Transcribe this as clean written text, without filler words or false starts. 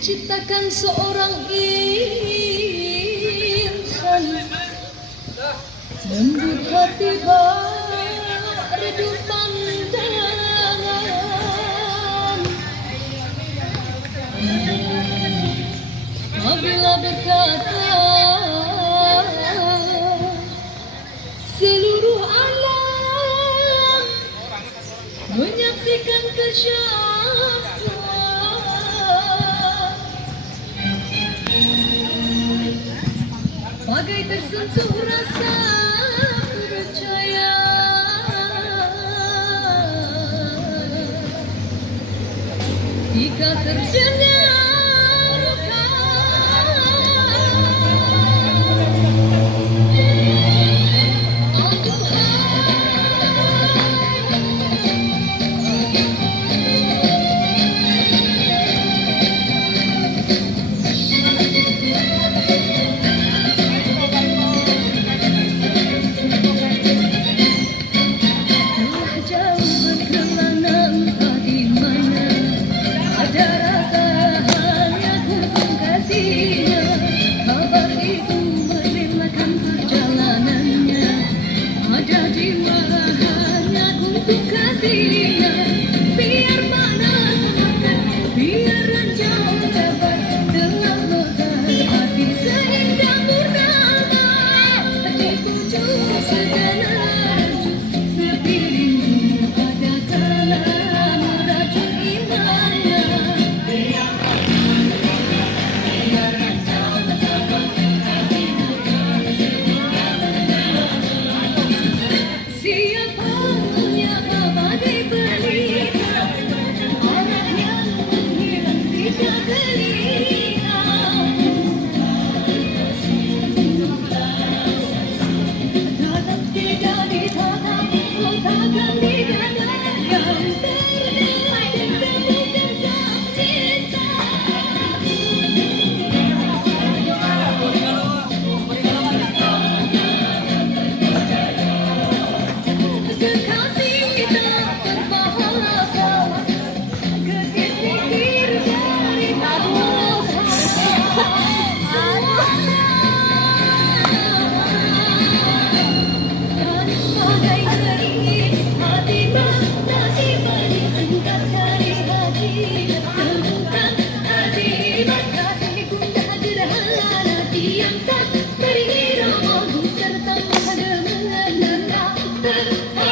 diciptakan seorang insan lembut hati redup pandangan apabila berkata seluruh alam menyaksikan kesyahduan bagai tersentuh rasa percaya jika terdengar kasihnya, biar mana biar ranjau dapat dengan modal hati sehingga purnama dipuju sejenak sepiring ada kala meracun imannya biar ranjau dapat siapa yang tak beri irama serta menghadap